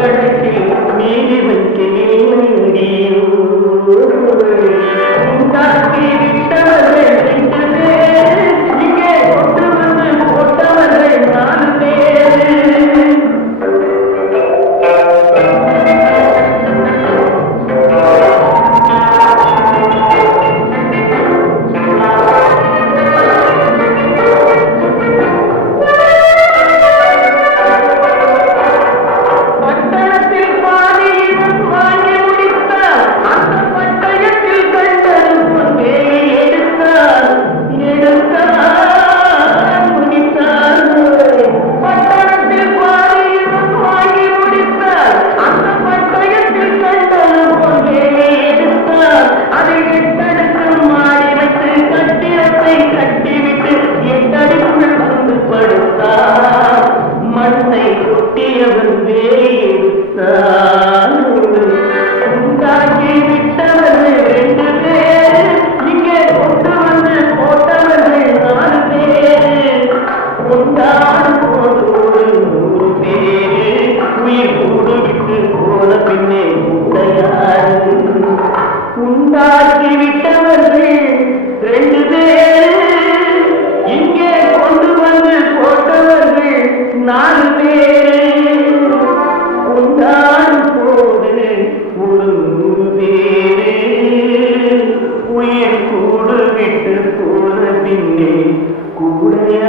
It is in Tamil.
prosperity. உண்டாக்கி விட்டவர்கள் ரெண்டு பேர். இங்கே கொண்டு வந்து போட்டவர்கள் நாலு பேர். உண்டான் போது ஒரு நூறு பேர். உயிர் கூடு விட்டு போன பின்னே கூடைய